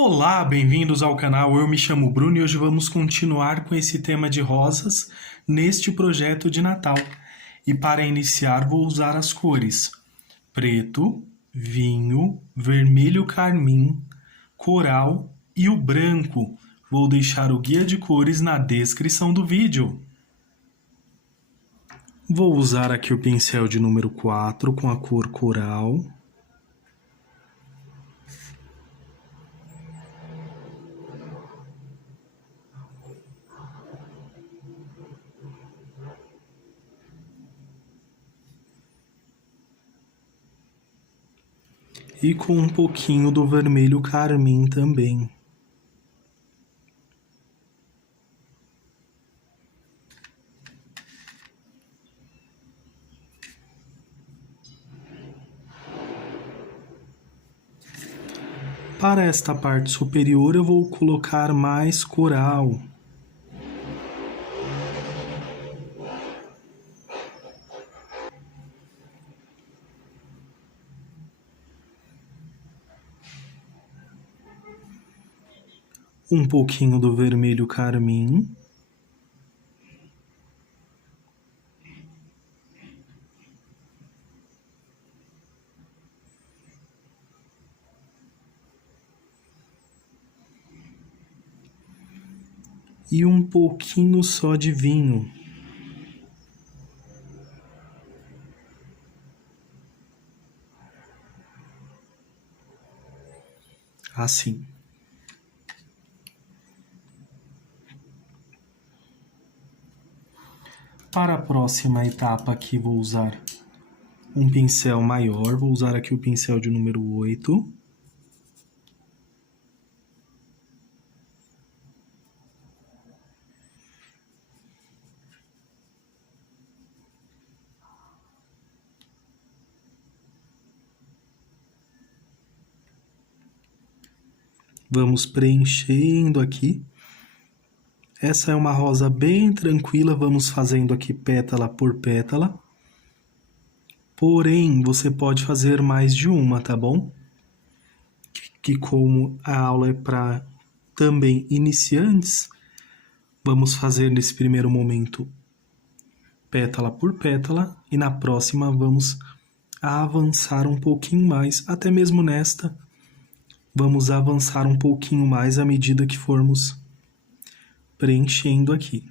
Olá, bem-vindos ao canal. Eu me chamo Bruno e hoje vamos continuar com esse tema de rosas neste projeto de Natal. E para iniciar vou usar as cores preto, vinho, vermelho carmim, coral e o branco. Vou deixar o guia de cores na descrição do vídeo. Vou usar aqui o pincel de número 4 com a cor coral. E com um pouquinho do vermelho carmim também. Para esta parte superior eu vou colocar mais coral. Um pouquinho do vermelho carmim. E um pouquinho só de vinho. Assim. Para a próxima etapa aqui vou usar um pincel maior, vou usar aqui o pincel de número 8. Vamos preenchendo aqui. Essa é uma rosa bem tranquila, vamos fazendo aqui pétala por pétala. Porém, você pode fazer mais de uma, tá bom? Que como a aula é para também iniciantes, vamos fazer nesse primeiro momento pétala por pétala e na próxima vamos avançar um pouquinho mais, até mesmo nesta, vamos avançar um pouquinho mais à medida que formos preenchendo aqui.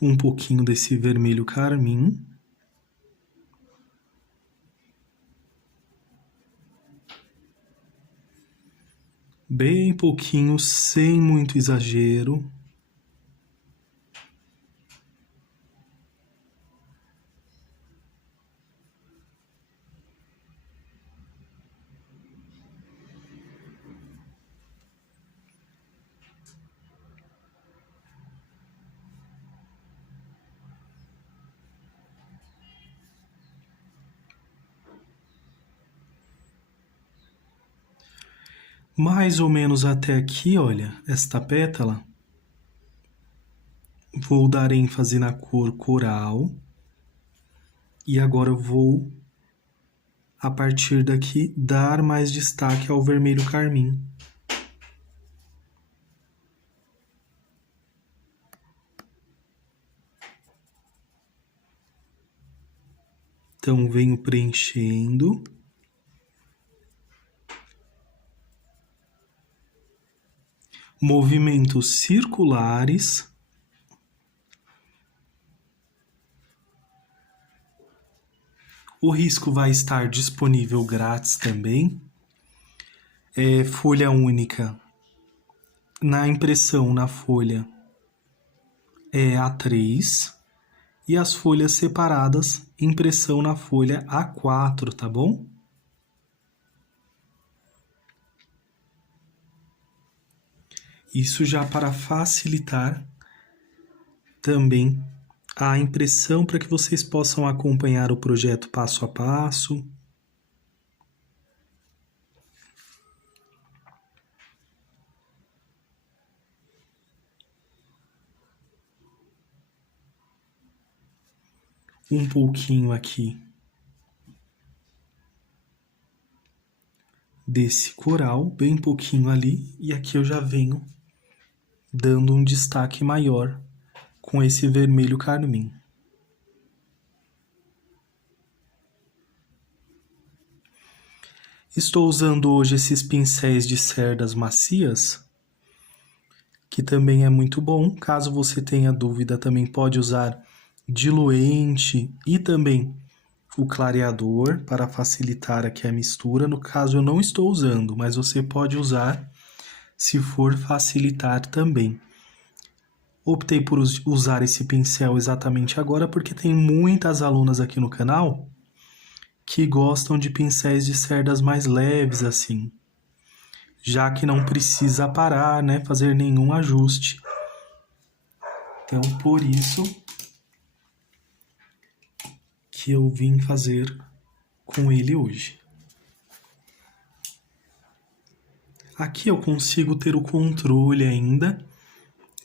Um pouquinho desse vermelho carmim. Bem pouquinho, sem muito exagero. Mais ou menos até aqui, olha, esta pétala. Vou dar ênfase na cor coral. E agora eu vou, a partir daqui, dar mais destaque ao vermelho carmim. Então, venho preenchendo. Movimentos circulares. O risco vai estar disponível grátis também. Folha única. Na impressão na folha é A3. E as folhas separadas, impressão na folha A4, tá bom? Isso já para facilitar também a impressão para que vocês possam acompanhar o projeto passo a passo. um pouquinho aqui desse coral, bem pouquinho ali, e aqui eu já venho dando um destaque maior com esse vermelho carmim. Estou usando hoje esses pincéis de cerdas macias, que também é muito bom. Caso você tenha dúvida, também pode usar diluente e também o clareador para facilitar aqui a mistura. No caso, eu não estou usando, mas você pode usar se for facilitar também. Optei por usar esse pincel exatamente agora porque tem muitas alunas aqui no canal que gostam de pincéis de cerdas mais leves assim, já que não precisa parar, né, fazer nenhum ajuste. Então, por isso que eu vim fazer com ele hoje. Aqui eu consigo ter o controle ainda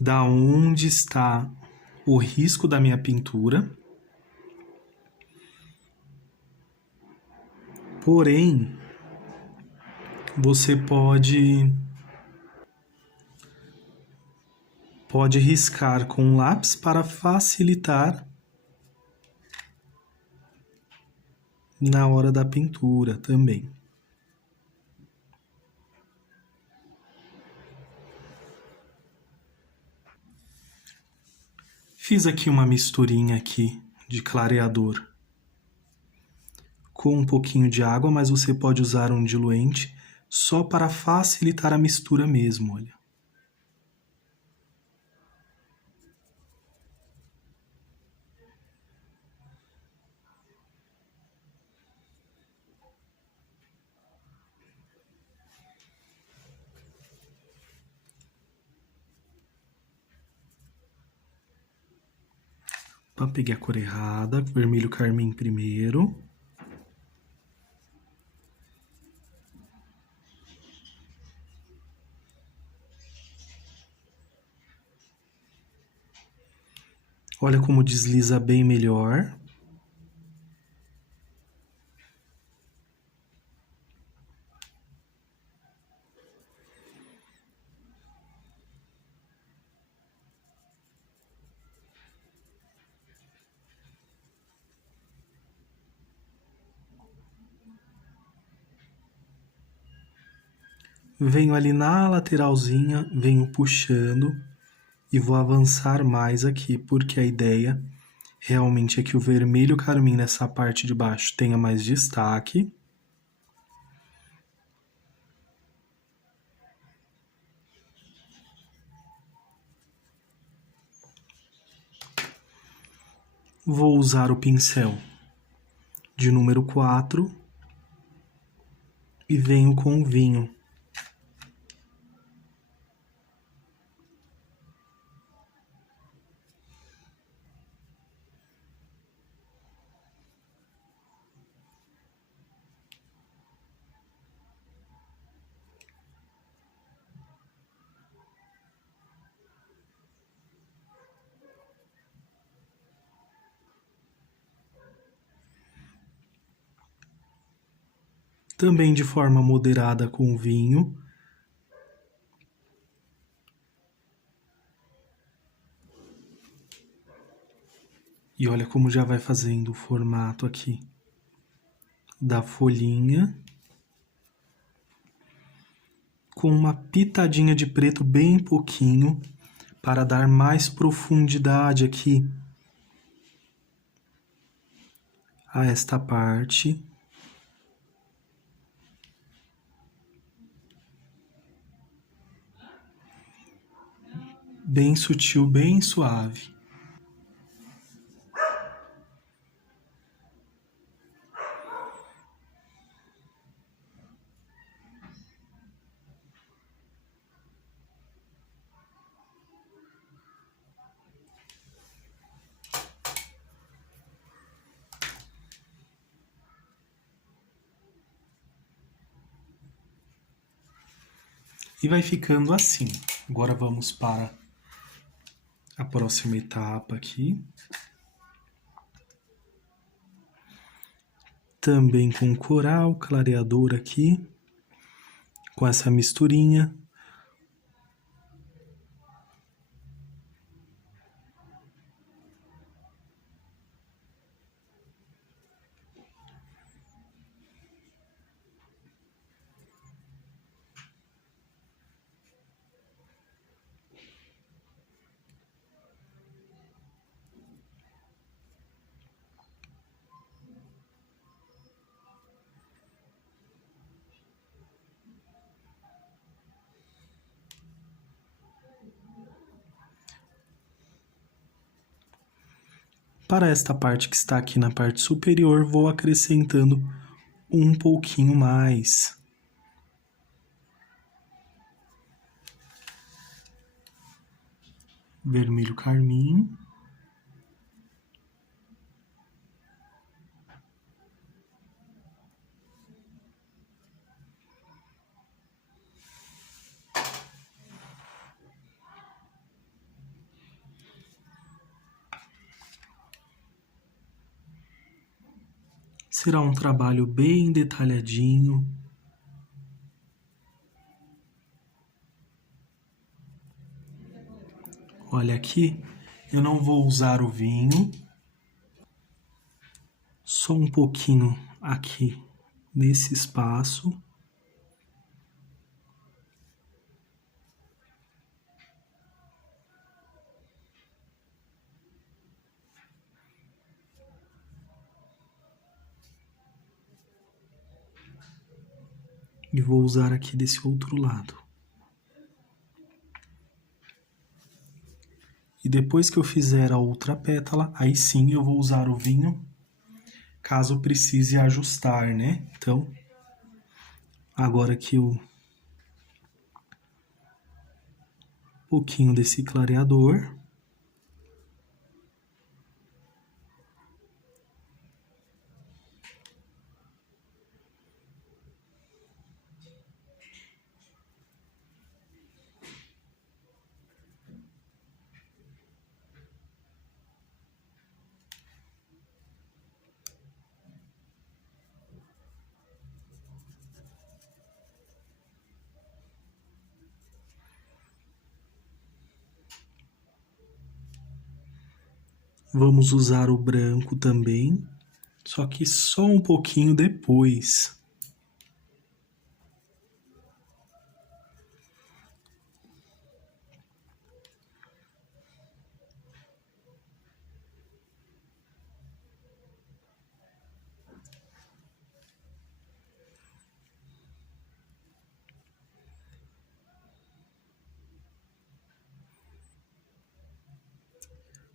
da onde está o risco da minha pintura. Porém, você pode riscar com um lápis para facilitar na hora da pintura também. Fiz aqui uma misturinha aqui de clareador com um pouquinho de água, mas você pode usar um diluente só para facilitar a mistura mesmo, olha. Peguei a cor errada, vermelho carmim primeiro. Olha como desliza bem melhor. Venho ali na lateralzinha, venho puxando e vou avançar mais aqui, porque a ideia realmente é que o vermelho carmim nessa parte de baixo tenha mais destaque. Vou usar o pincel de número 4 e venho com o vinho. Também de forma moderada com o vinho. E olha como já vai fazendo o formato aqui da folhinha. Com uma pitadinha de preto bem pouquinho, para dar mais profundidade aqui a esta parte. Bem sutil, bem suave. E vai ficando assim. Agora vamos para a próxima etapa aqui. também com coral, clareador aqui, com essa misturinha. Para esta parte que está aqui na parte superior, vou acrescentando um pouquinho mais. Vermelho carmim. Será um trabalho bem detalhadinho. Olha aqui, eu não vou usar o vinho. Só um pouquinho aqui nesse espaço. E vou usar aqui desse outro lado. E depois que eu fizer a outra pétala, aí sim eu vou usar o vinho, caso precise ajustar, né? Então, agora aqui um pouquinho desse clareador. Vamos usar o branco também, só que só um pouquinho depois.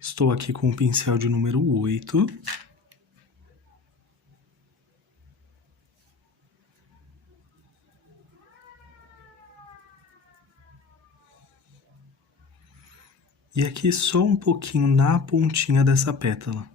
Estou aqui com o pincel de número 8. E aqui só um pouquinho na pontinha dessa pétala.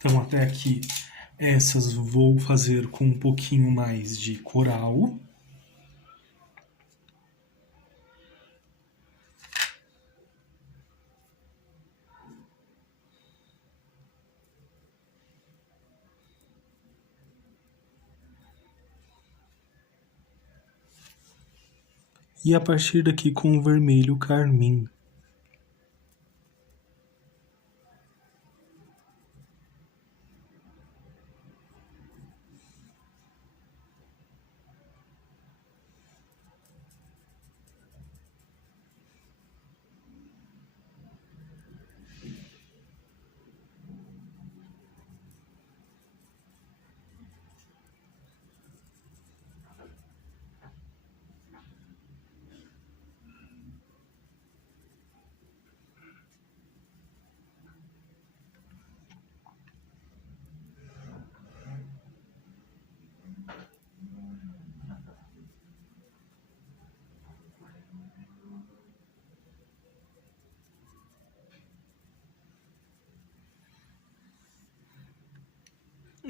Então, até aqui, essas vou fazer com um pouquinho mais de coral. E a partir daqui com o vermelho carmim.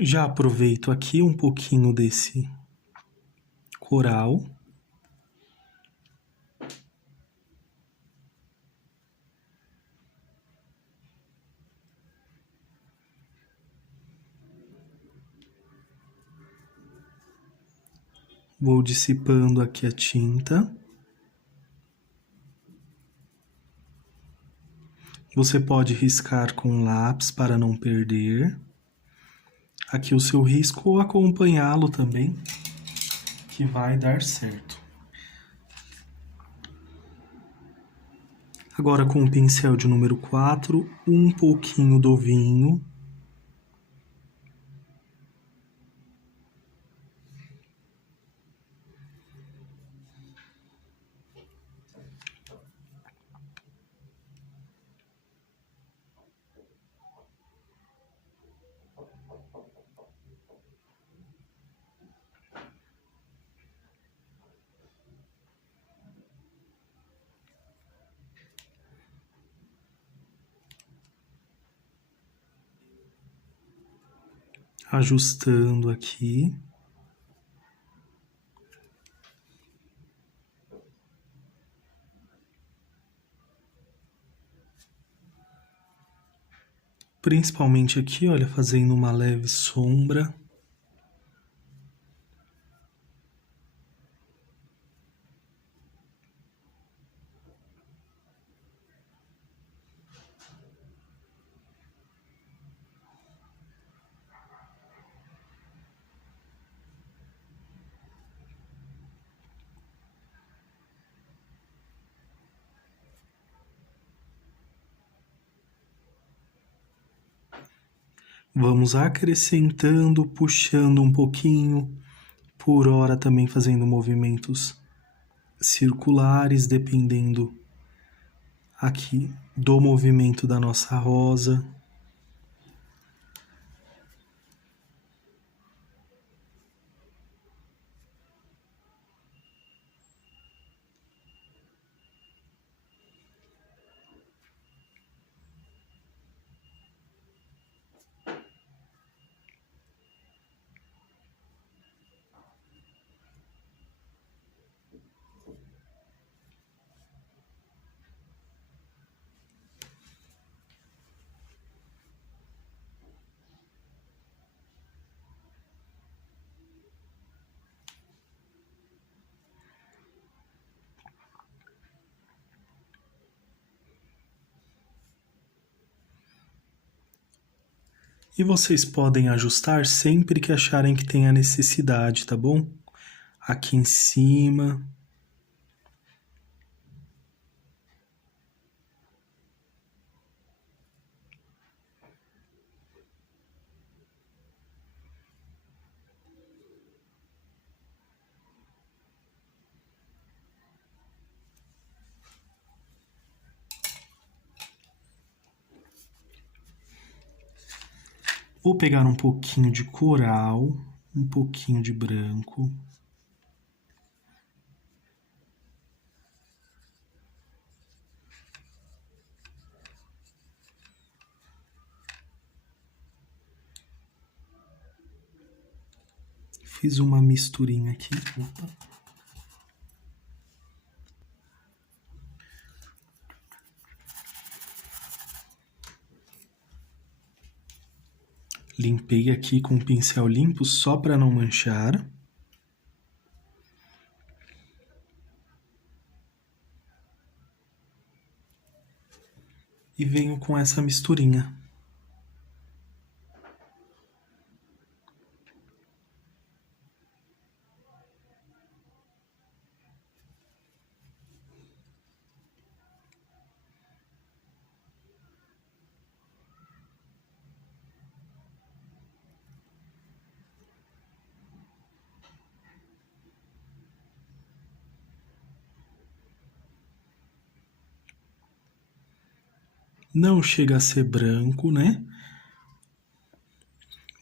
Já aproveito aqui um pouquinho desse coral. Vou dissipando aqui a tinta. Você pode riscar com lápis para não perder. Aqui o seu risco ou acompanhá-lo também, que vai dar certo. Agora com o pincel de número 4, um pouquinho do vinho. Ajustando aqui. Principalmente aqui, olha, fazendo uma leve sombra. Vamos acrescentando, puxando um pouquinho, por hora também fazendo movimentos circulares, dependendo aqui do movimento da nossa rosa. E vocês podem ajustar sempre que acharem que tem a necessidade, tá bom? Aqui em cima. Vou pegar um pouquinho de coral, um pouquinho de branco. Fiz uma misturinha aqui. Opa. Limpei aqui com o pincel limpo só para não manchar. E venho com essa misturinha. Não chega a ser branco, né?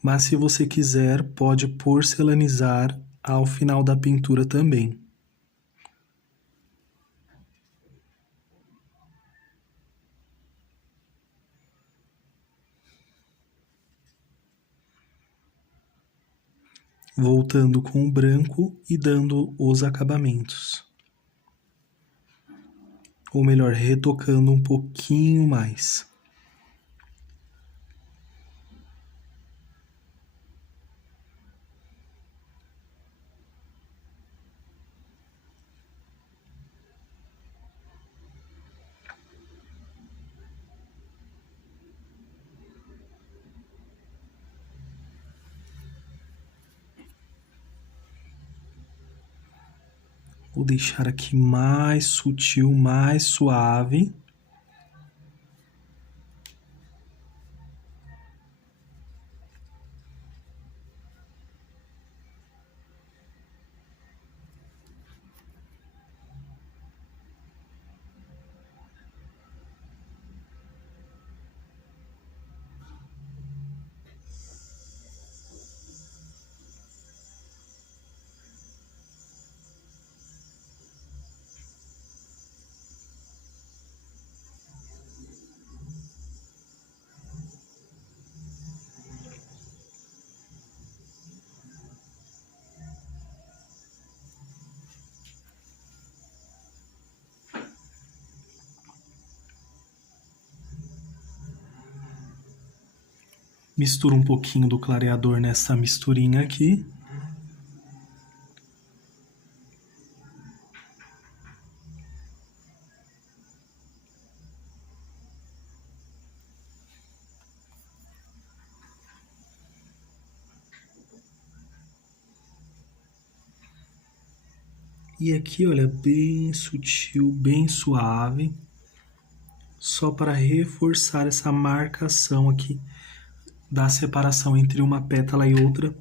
Mas se você quiser, pode porcelanizar ao final da pintura também. voltando com o branco e dando os acabamentos. Ou melhor, retocando um pouquinho mais. Vou deixar aqui mais sutil, mais suave. Misturo um pouquinho do clareador nessa misturinha aqui. E aqui, olha, bem sutil, bem suave, só para reforçar essa marcação aqui da separação entre uma pétala e outra,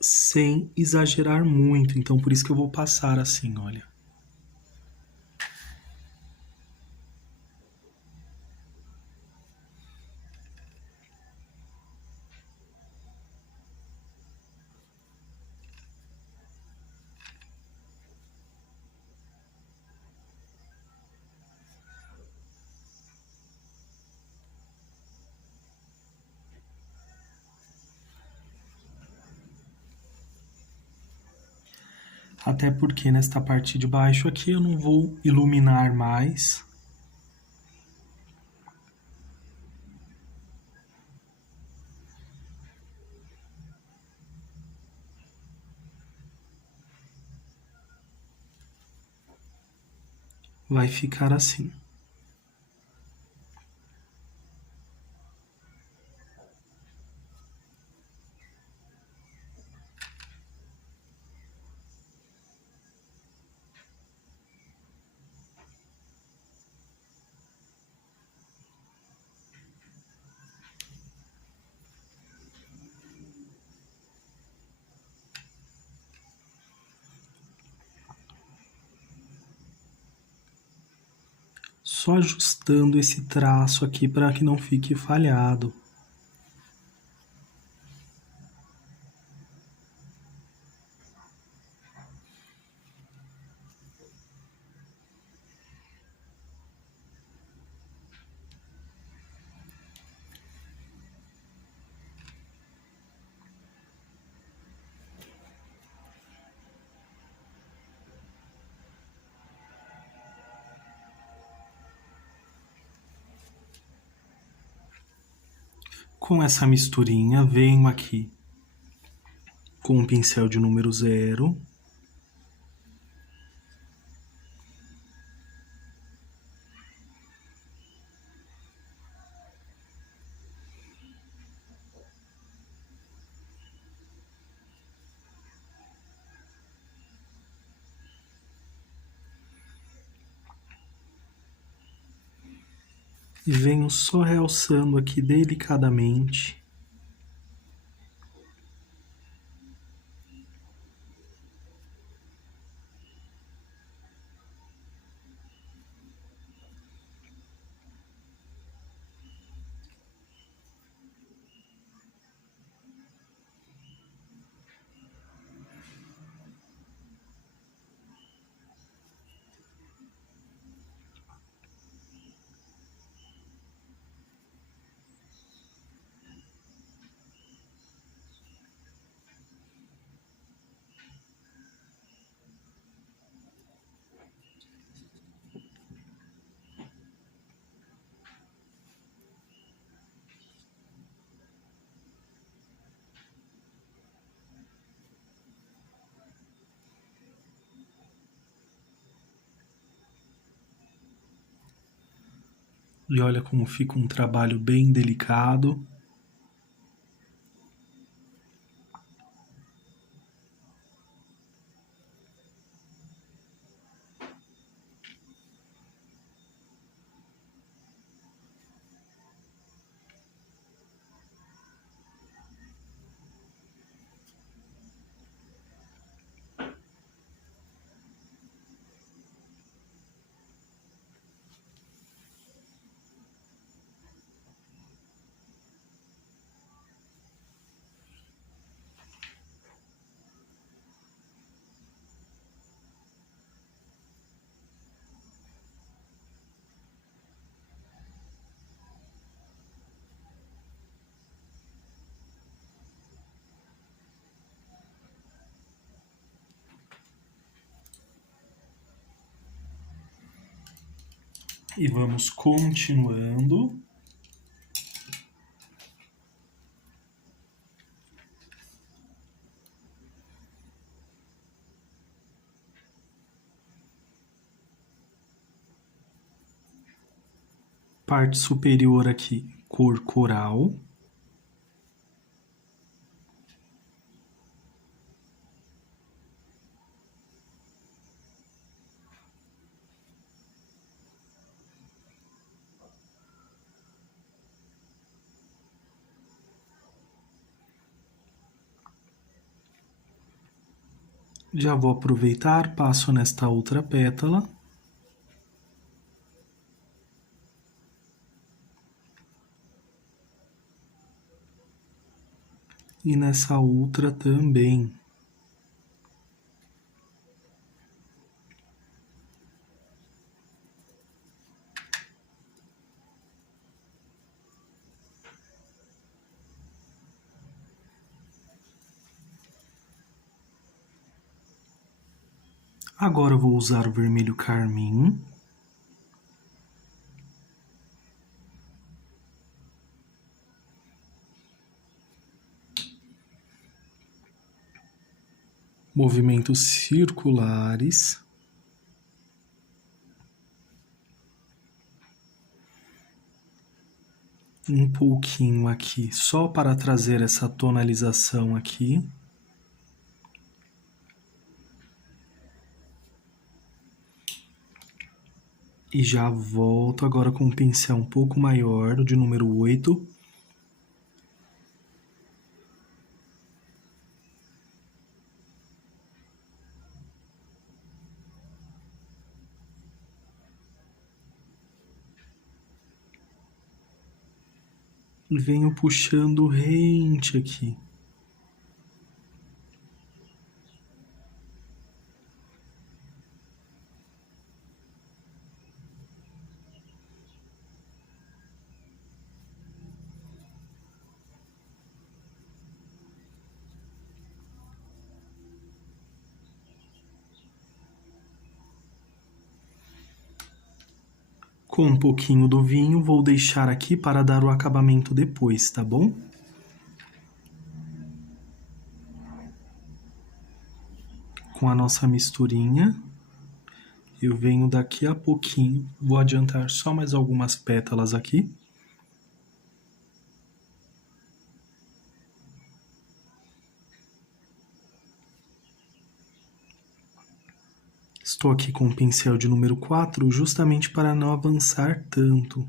sem exagerar muito. Então, por isso que eu vou passar assim, olha. Até porque nesta parte de baixo aqui eu não vou iluminar mais. Vai ficar assim. Só ajustando esse traço aqui para que não fique falhado. Com essa misturinha, venho aqui com um pincel de número 0. E venho só realçando aqui delicadamente. E olha como fica um trabalho bem delicado. E vamos continuando. Parte superior aqui, cor coral. Já vou aproveitar, passo nesta outra pétala. E nessa outra também. Agora vou usar o vermelho carmim. Movimentos circulares. Um pouquinho aqui, só para trazer essa tonalização aqui. E já volto agora com um pincel um pouco maior, o de número 8. E venho puxando rente aqui. Com um pouquinho do vinho, vou deixar aqui para dar o acabamento depois, tá bom? Com a nossa misturinha, eu venho daqui a pouquinho, vou adiantar só mais algumas pétalas aqui. Estou aqui com o pincel de número 4, justamente para não avançar tanto.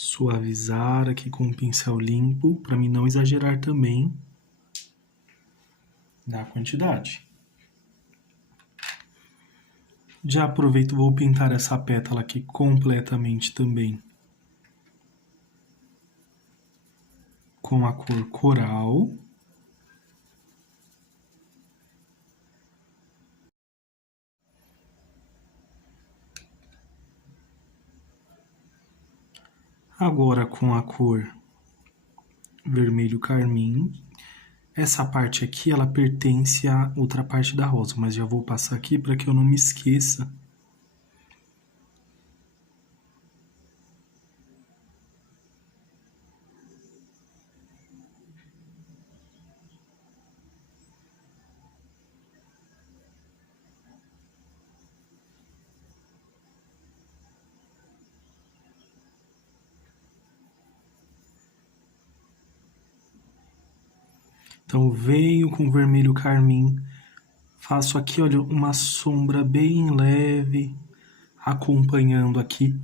Suavizar aqui com um pincel limpo, para mim não exagerar também na quantidade. Já aproveito e vou pintar essa pétala aqui completamente também com a cor coral. Agora com a cor vermelho carmim. Essa parte aqui, ela pertence à outra parte da rosa, mas já vou passar aqui para que eu não me esqueça. Então, venho com vermelho carmim, faço aqui, olha, uma sombra bem leve, acompanhando aqui,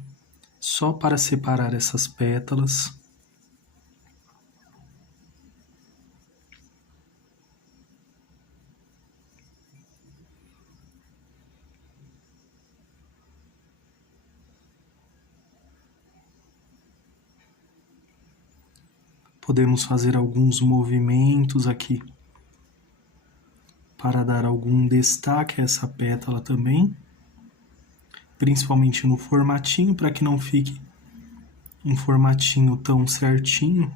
só para separar essas pétalas. Podemos fazer alguns movimentos aqui para dar algum destaque a essa pétala também, principalmente no formatinho, para que não fique um formatinho tão certinho.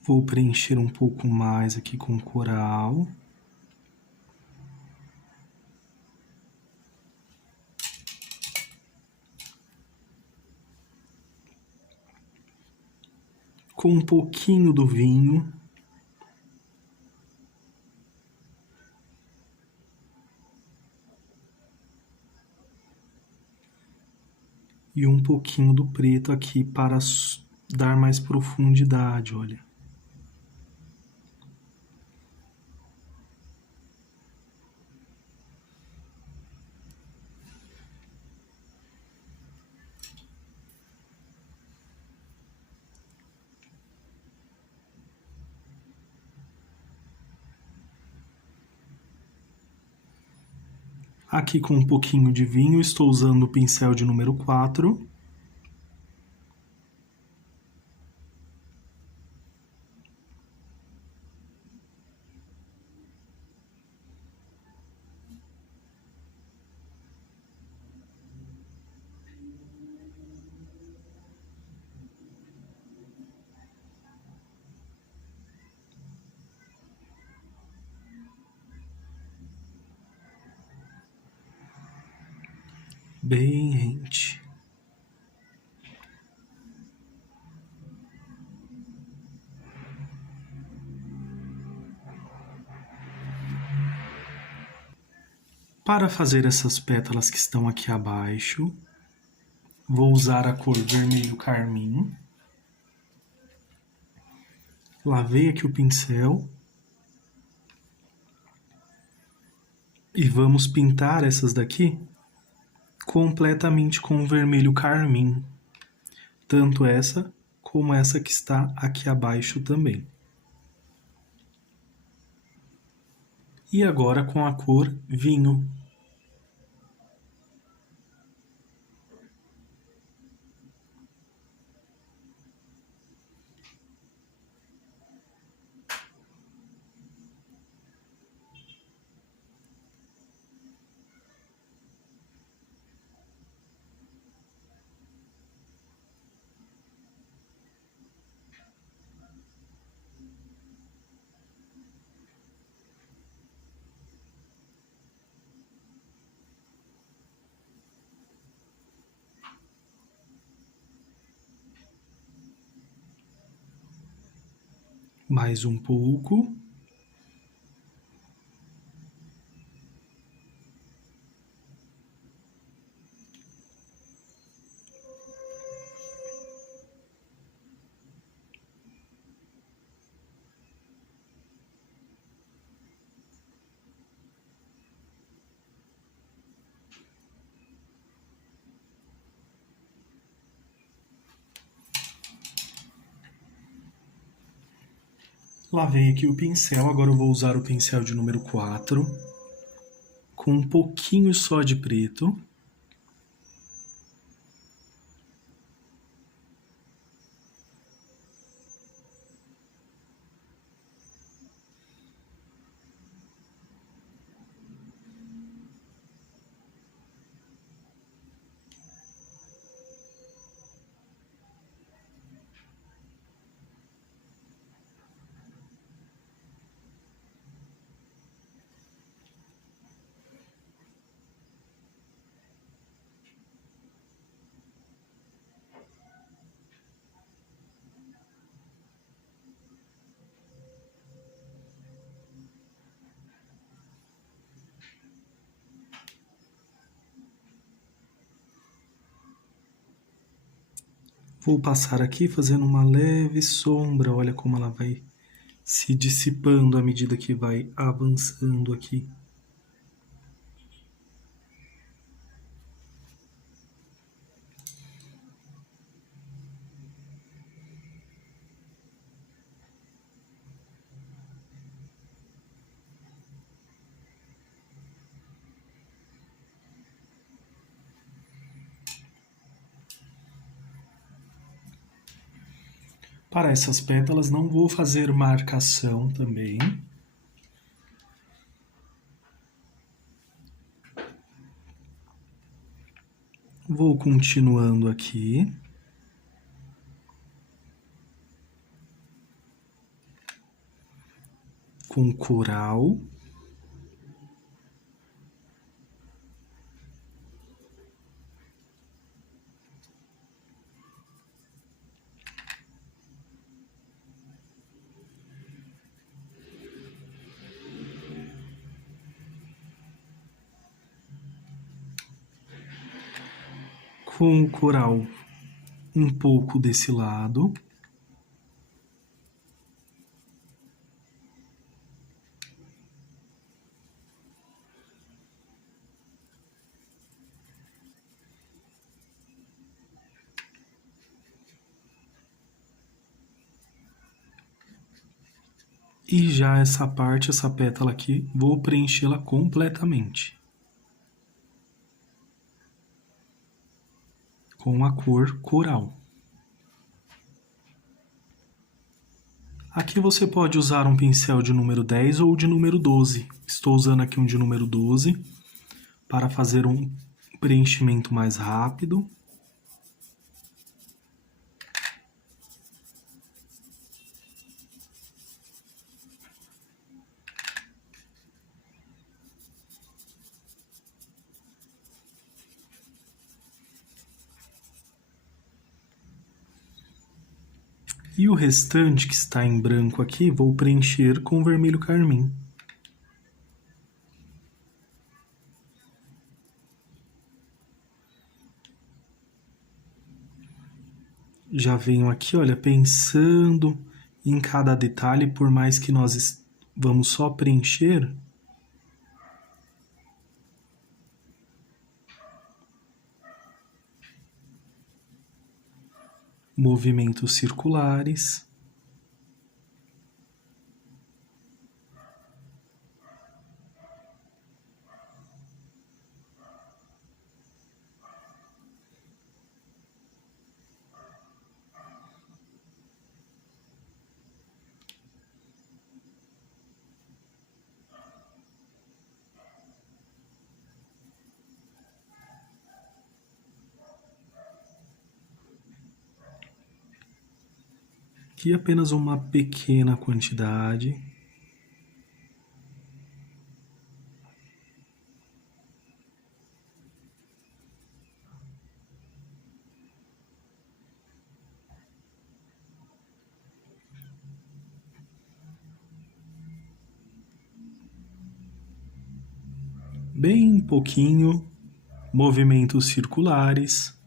Vou preencher um pouco mais aqui com coral. Com um pouquinho do vinho. E um pouquinho do preto aqui para dar mais profundidade, olha. Aqui com um pouquinho de vinho, estou usando o pincel de número 4. Bem rente. Para fazer essas pétalas que estão aqui abaixo, vou usar a cor vermelho carmim. Lavei aqui o pincel. E vamos pintar essas daqui completamente com o vermelho carmim. Tanto essa como essa que está aqui abaixo também. E agora com a cor vinho. Mais um pouco. Lavei aqui o pincel, agora eu vou usar o pincel de número 4, com um pouquinho só de preto. Vou passar aqui fazendo uma leve sombra, olha como ela vai se dissipando à medida que vai avançando aqui. Para essas pétalas não vou fazer marcação também. Vou continuando aqui. Com coral. Com o coral um pouco desse lado. E já essa parte, essa pétala aqui, vou preenchê-la completamente. Com a cor coral. Aqui você pode usar um pincel de número 10 ou de número 12. Estou usando aqui um de número 12 para fazer um preenchimento mais rápido. E o restante que está em branco aqui, vou preencher com vermelho carmim. Já venho aqui, olha, pensando em cada detalhe, por mais que nós vamos só preencher. Movimentos circulares. Aqui apenas uma pequena quantidade. Bem pouquinho, movimentos circulares.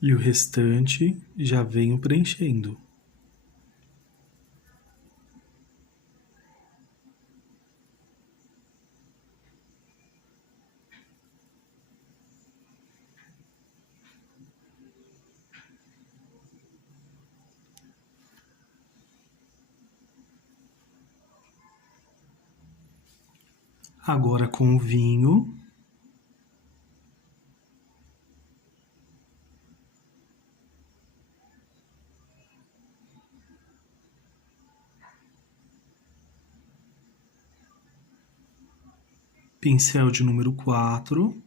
E o restante já venho preenchendo. Agora com o vinho. Pincel de número 4.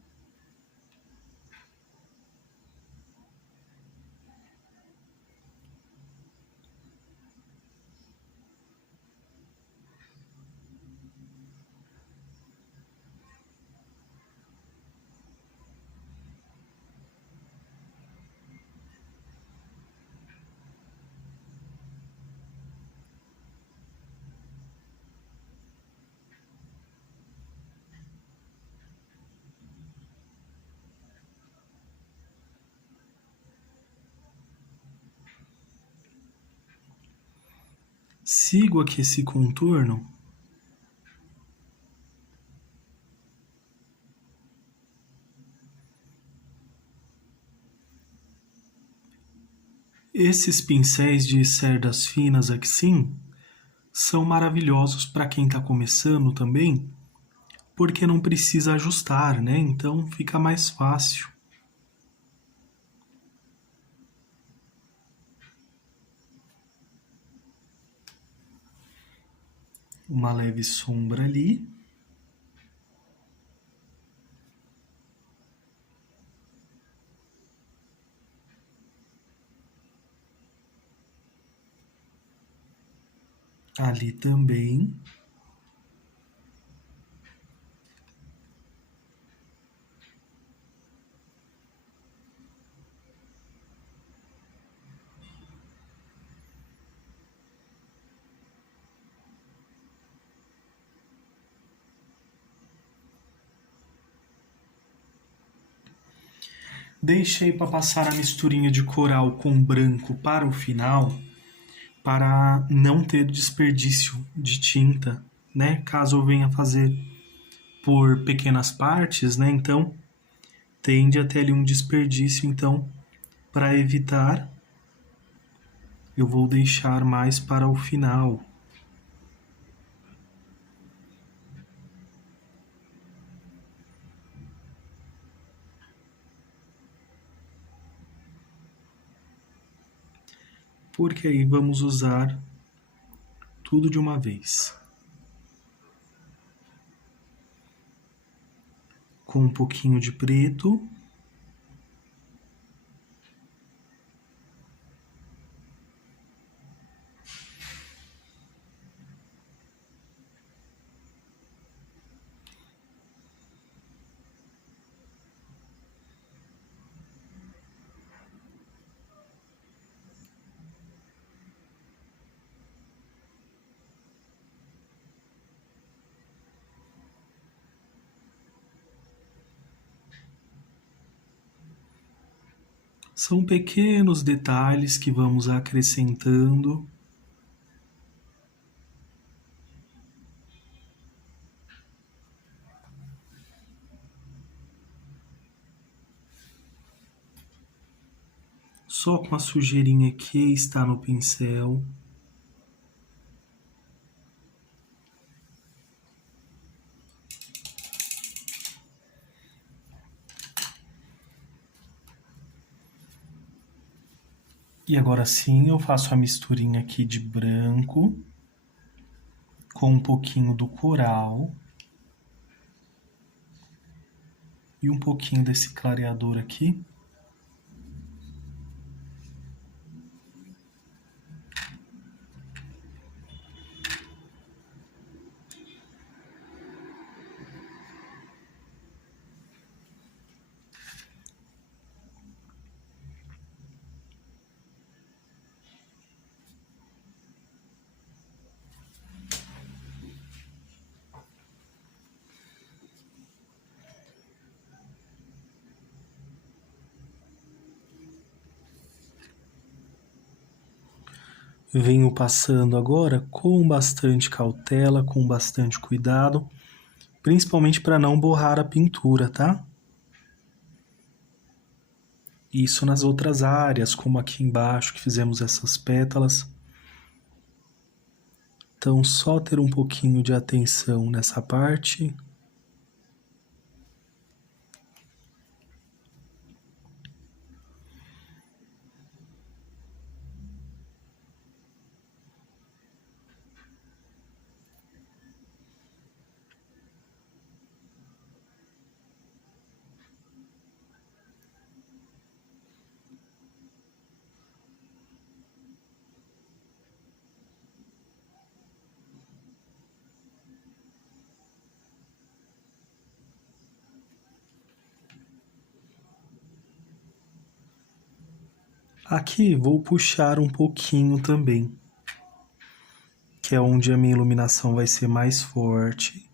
Sigo aqui esse contorno. Esses pincéis de cerdas finas aqui sim são maravilhosos para quem está começando também, porque não precisa ajustar, né? Então fica mais fácil. Uma leve sombra ali. Ali também. Deixei para passar a misturinha de coral com branco para o final, para não ter desperdício de tinta, né? Caso eu venha fazer por pequenas partes, né? Então tende a ter ali um desperdício. Então, para evitar, eu vou deixar mais para o final. Porque aí vamos usar tudo de uma vez. Com um pouquinho de preto. São pequenos detalhes que vamos acrescentando. Só com a sujeirinha que está no pincel. E agora sim eu faço a misturinha aqui de branco com um pouquinho do coral e um pouquinho desse clareador aqui. Venho passando agora com bastante cautela, com bastante cuidado, principalmente para não borrar a pintura, tá? Isso nas outras áreas, como aqui embaixo que fizemos essas pétalas. Então, só ter um pouquinho de atenção nessa parte. Aqui vou puxar um pouquinho também, que é onde a minha iluminação vai ser mais forte.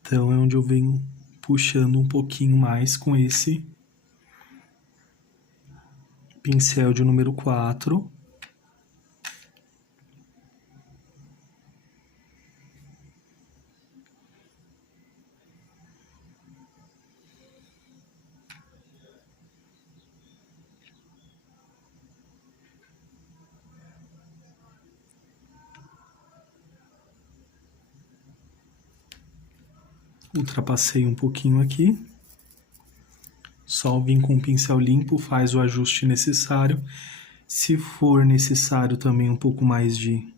Então é onde eu venho puxando um pouquinho mais com esse pincel de número 4. Ultrapassei um pouquinho aqui. Só vir com o pincel limpo, faz o ajuste necessário. Se for necessário também um pouco mais de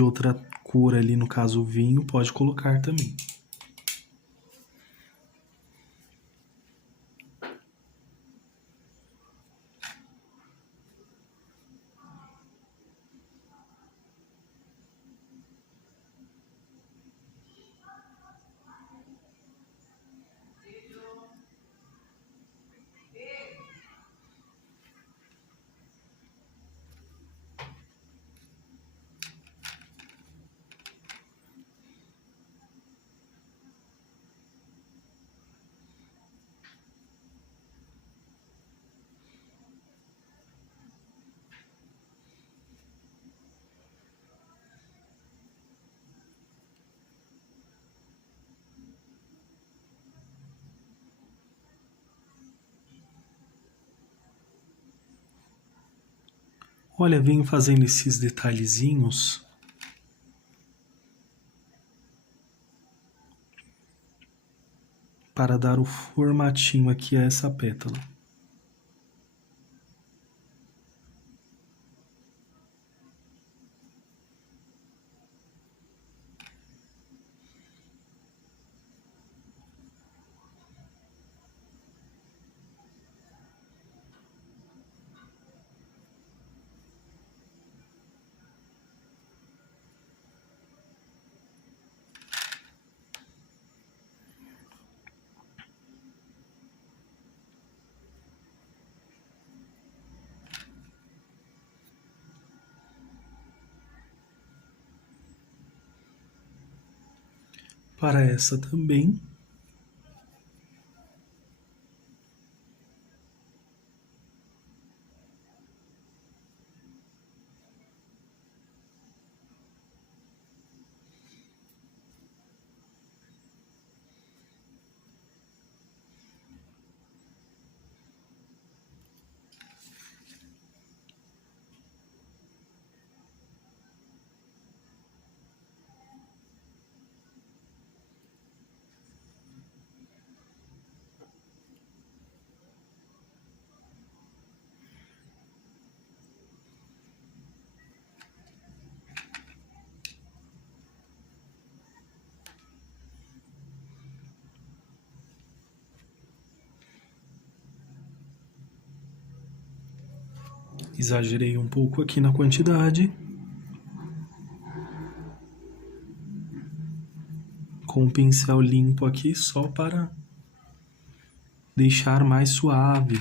outra cor ali, no caso o vinho, pode colocar também. Olha, venho fazendo esses detalhezinhos para dar o formatinho aqui a essa pétala. Para essa também. Exagerei um pouco aqui na quantidade. Com o pincel limpo aqui, só para deixar mais suave.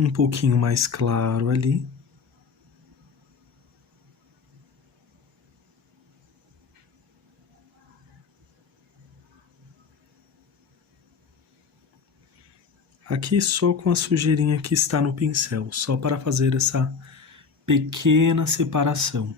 Um pouquinho mais claro ali. Aqui só com a sujeirinha que está no pincel, só para fazer essa pequena separação.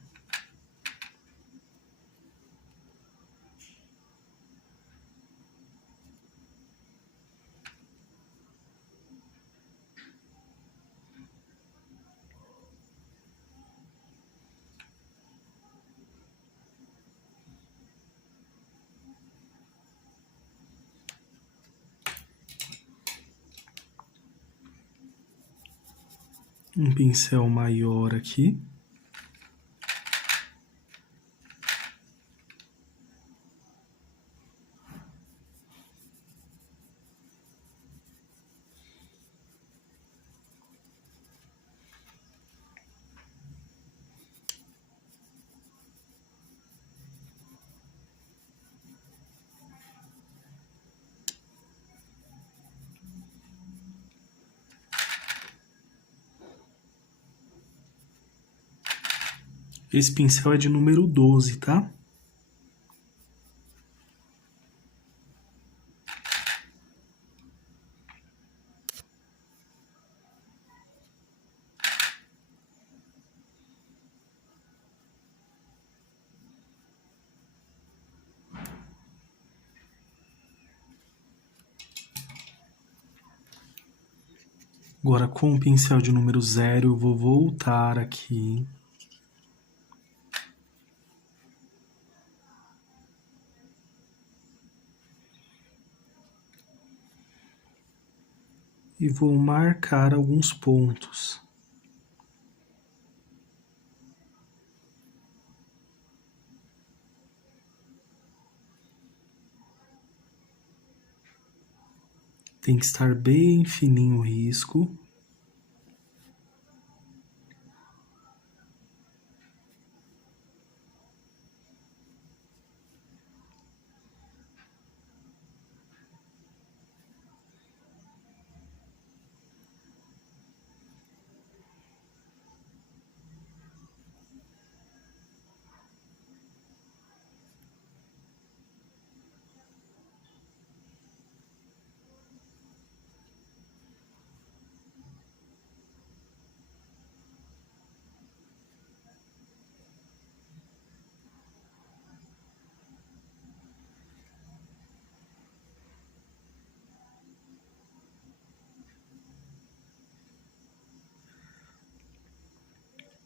Um pincel maior aqui. Esse pincel é de número 12, tá? Agora, com o pincel de número 0, eu vou voltar aqui. E vou marcar alguns pontos. Tem que estar bem fininho o risco.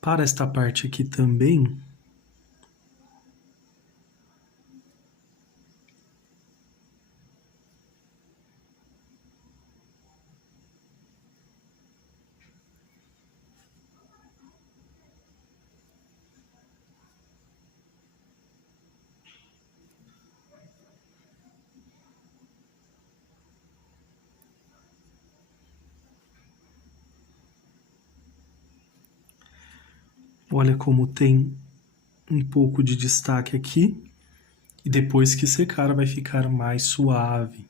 Para esta parte aqui também, olha como tem um pouco de destaque aqui. E depois que secar, vai ficar mais suave.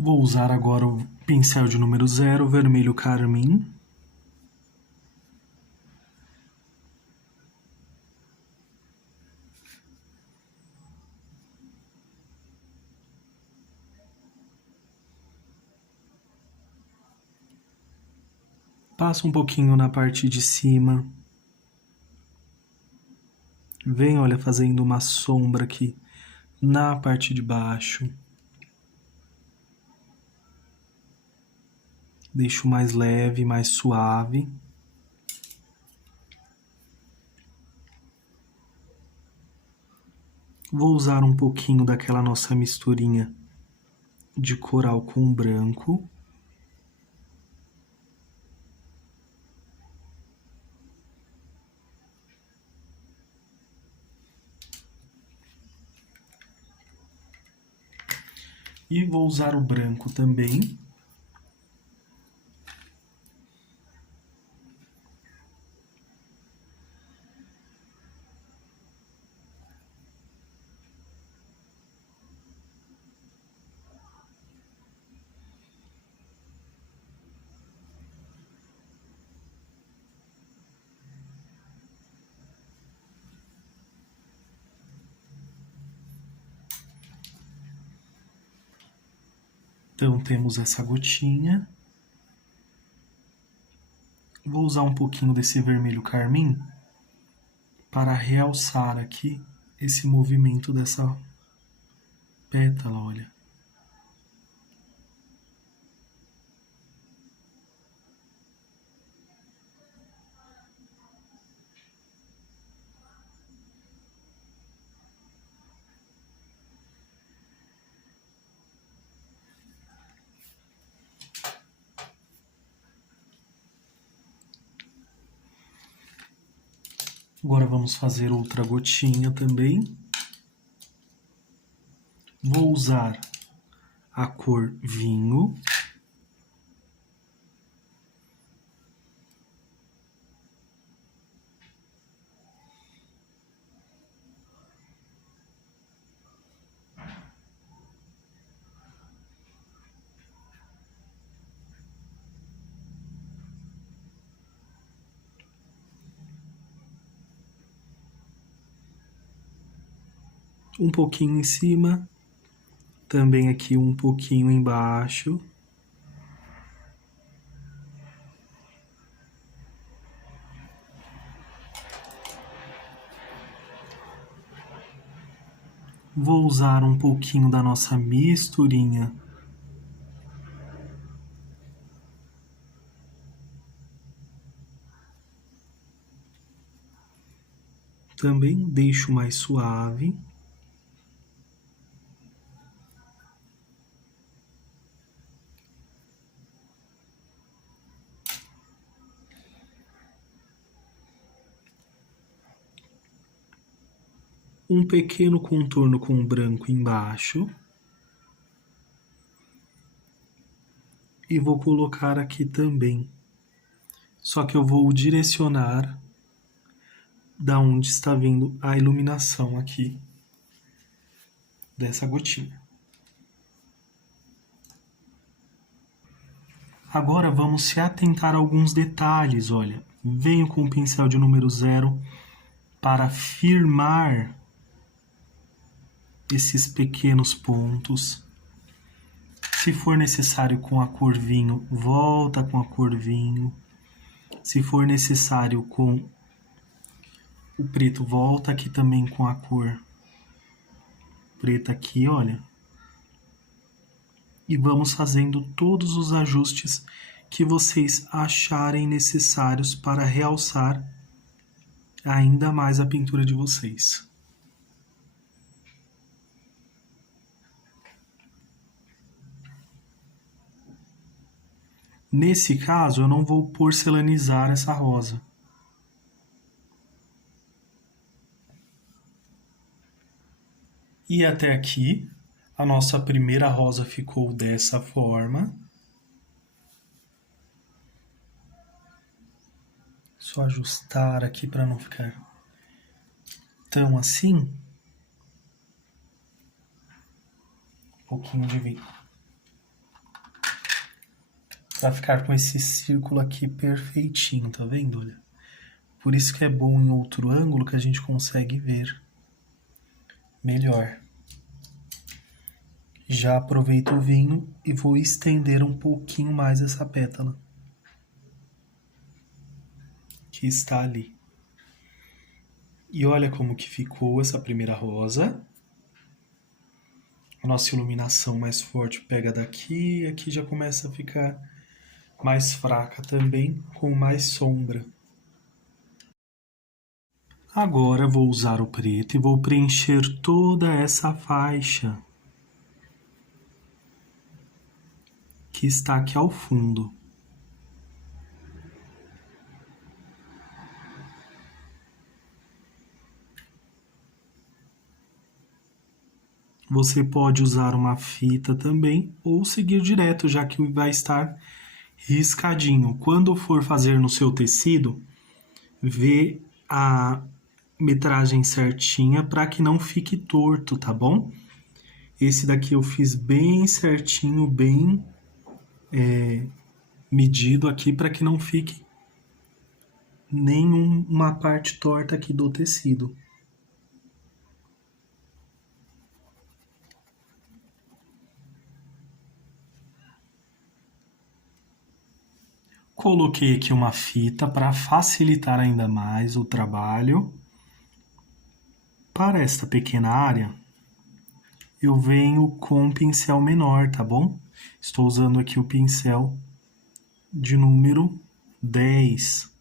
Vou usar agora o pincel de número 0, vermelho carmim. Passa um pouquinho na parte de cima. Vem, olha, fazendo uma sombra aqui na parte de baixo. Deixo mais leve, mais suave. Vou usar um pouquinho daquela nossa misturinha de coral com branco. E vou usar o branco também. Então, temos essa gotinha. Vou usar um pouquinho desse vermelho carmim para realçar aqui esse movimento dessa pétala, olha. Agora vamos fazer outra gotinha também. Vou usar a cor vinho. Um pouquinho em cima, também aqui um pouquinho embaixo. Vou usar um pouquinho da nossa misturinha. Também deixo mais suave. Um pequeno contorno com branco embaixo. E vou colocar aqui também. Só que eu vou direcionar da onde está vindo a iluminação aqui dessa gotinha. Agora vamos se atentar a alguns detalhes, olha. Venho com o pincel de número 0 para firmar esses pequenos pontos. Se for necessário com a cor vinho, volta com a cor vinho. Se for necessário com o preto, volta aqui também com a cor preta aqui, olha. E vamos fazendo todos os ajustes que vocês acharem necessários para realçar ainda mais a pintura de vocês. Nesse caso, eu não vou porcelanizar essa rosa. E até aqui, a nossa primeira rosa ficou dessa forma. Só ajustar aqui para não ficar tão assim. Um pouquinho de vinho. Para ficar com esse círculo aqui perfeitinho, tá vendo? Olha. Por isso que é bom em outro ângulo que a gente consegue ver melhor. Já aproveito o vinho e vou estender um pouquinho mais essa pétala que está ali. E olha como que ficou essa primeira rosa. A nossa iluminação mais forte pega daqui, aqui já começa a ficar mais fraca também, com mais sombra. Agora vou usar o preto e vou preencher toda essa faixa que está aqui ao fundo. Você pode usar uma fita também ou seguir direto, já que vai estar riscadinho. Quando for fazer no seu tecido, vê a metragem certinha para que não fique torto, tá bom? Esse daqui eu fiz bem certinho, bem medido aqui para que não fique nenhuma parte torta aqui do tecido. Coloquei aqui uma fita para facilitar ainda mais o trabalho. Para esta pequena área, eu venho com um pincel menor, tá bom? Estou usando aqui o pincel de número 10.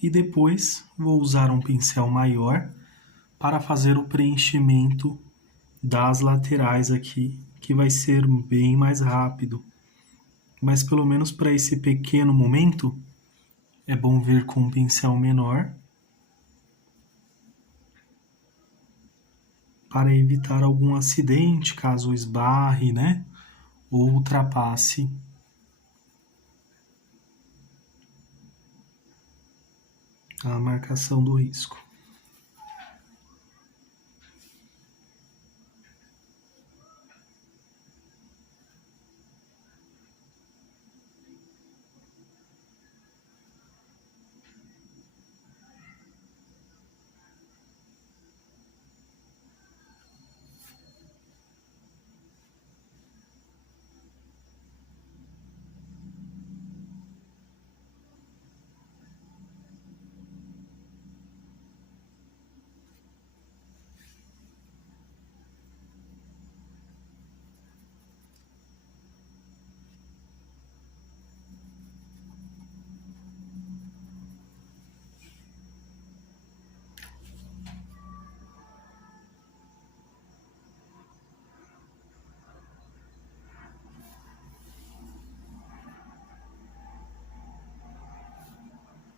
E depois vou usar um pincel maior para fazer o preenchimento das laterais aqui, que vai ser bem mais rápido. Mas pelo menos para esse pequeno momento, é bom vir com um pincel menor para evitar algum acidente, caso esbarre, né? Ou ultrapasse a marcação do risco.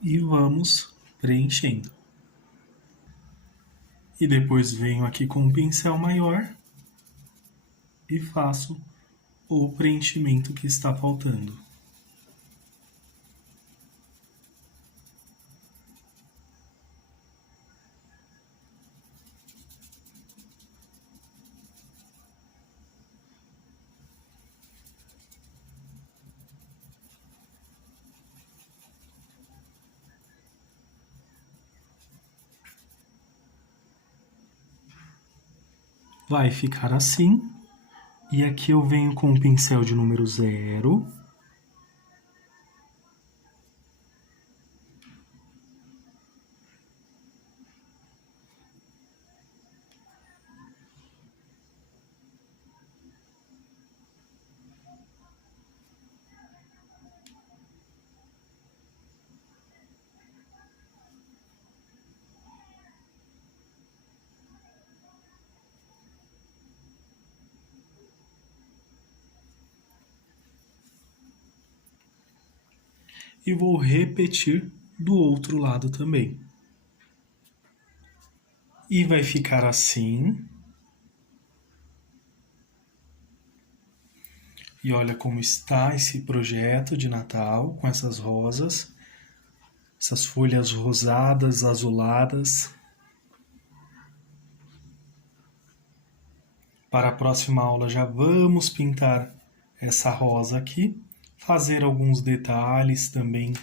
E vamos preenchendo. E depois venho aqui com um pincel maior e faço o preenchimento que está faltando. Vai ficar assim. E aqui eu venho com o pincel de número 0. E vou repetir do outro lado também. E vai ficar assim. E olha como está esse projeto de Natal com essas rosas, essas folhas rosadas, azuladas. Para a próxima aula já vamos pintar essa rosa aqui, fazer alguns detalhes também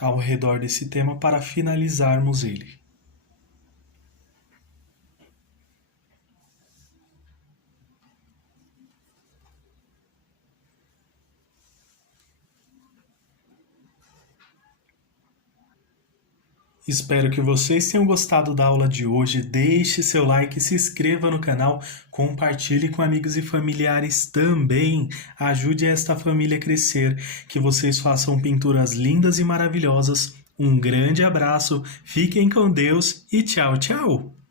ao redor desse tema para finalizarmos ele. Espero que vocês tenham gostado da aula de hoje. Deixe seu like, se inscreva no canal, compartilhe com amigos e familiares também. Ajude esta família a crescer. Que vocês façam pinturas lindas e maravilhosas. Um grande abraço, fiquem com Deus e tchau, tchau!